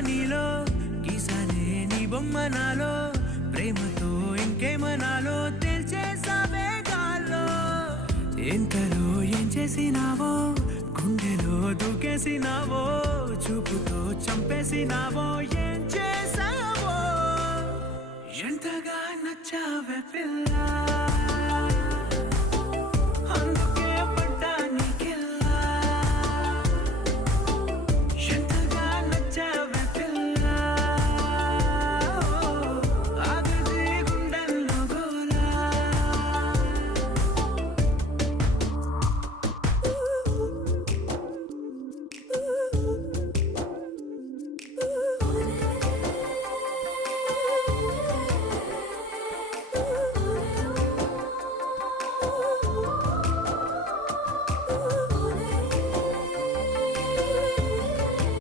నీలో గీసానే నీ బొమ్మ నాలో ప్రేమతో ఇంకేమనాలో తెలిచేసావే గాల్లో ఎంతలో ఏం చేసినావో గుండెలో దూకేసినావో చూపుతో చంపేసినావో ఏం చేసావో ఎంతగా నచ్చావే పిల్ల